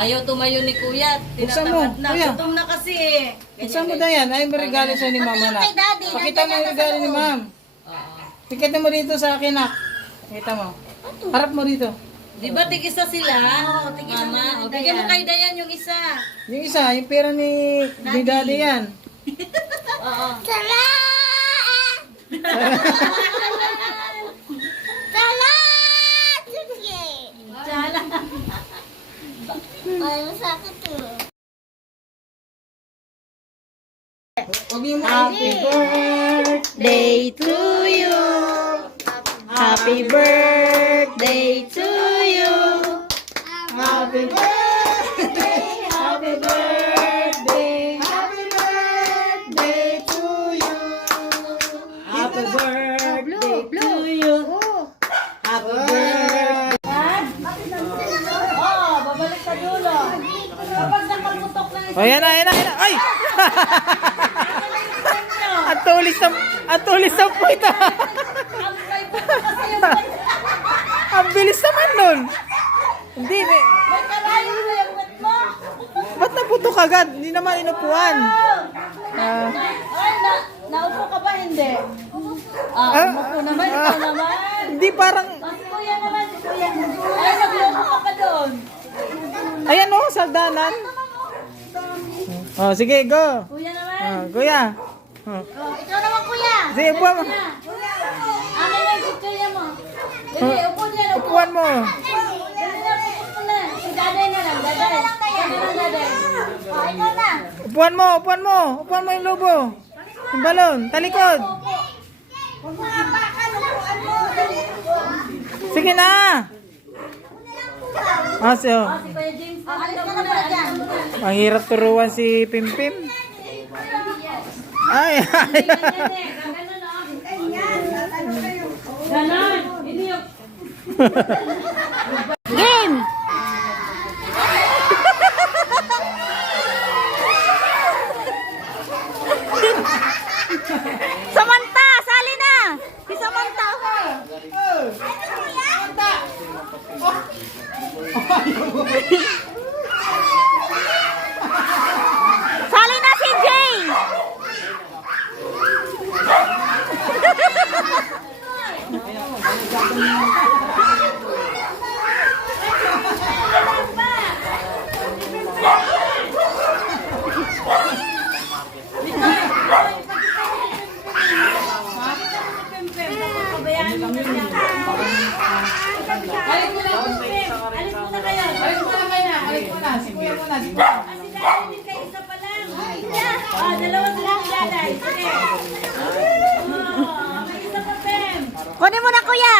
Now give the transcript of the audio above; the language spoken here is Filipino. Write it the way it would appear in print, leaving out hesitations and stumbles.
Ayaw tumayo ni Kuya. Buksan mo, Tinatamad na. Kuya. Gutom na kasi eh. Buksan mo Dayan. Ay, may regalo siya ni Mama na. Pakita mo yung regalo ni Ma'am. Pakita mo rito sa akin na. Pakita mo. Harap mo rito. Di ba tig-isa sila? Mama, o, bigyan mo kay Dayan yung isa. Yung isa, yung pera ni Daddy yan. Oo. Chala. Happy birthday to you. Happy birthday to you. Happy birthday, happy birthday, happy birthday to you. Happy birthday to you. Happy birthday. Oh, babalik sa dulo. Kapag nakamutok na Oh, yan na. Ay! At tulis sa puwit. Ang bilis naman nun. Hindi. may kalayo sa yung wet mo. Ba't naputok agad? Hindi naman inupuan. Ay, naupo ka ba? Hindi. Umupo naman. Ikaw naman. Hindi parang... Si Kuya naman. Si Kuya. Ay, nagloko ka pa doon. Ayan o, saldanan. Oh, sige, go. Kuya naman. Kuya. Ikaw naman, Kuya. Sige, upuan mo. Akin na yung kuya mo. Dali, upo dyan. Upuan mo. Dali na, upo na. Si Daday na lang. Daday. Daday. Ikaw na. Upuan mo. Upuan mo yung lobo. Yung balon. Talikod. Huwag mo hapakan. Upuan mo. Sige na. So. Si Kuya James. Alis ka na ba dyan? Ang hirap turuan si Pimpim. Ay. Ganon. Hindi yung... Game! Samantha! Sali na! Si Samantha! Sali na si Jay! Alis mo na, Pim. Alis mo na kayo. Si Kuya muna. Si Daday, hindi kayo isa pa lang. Dalawa sila si Daday. Sige. May isa pa, Pim. Kunin mo na, kuya!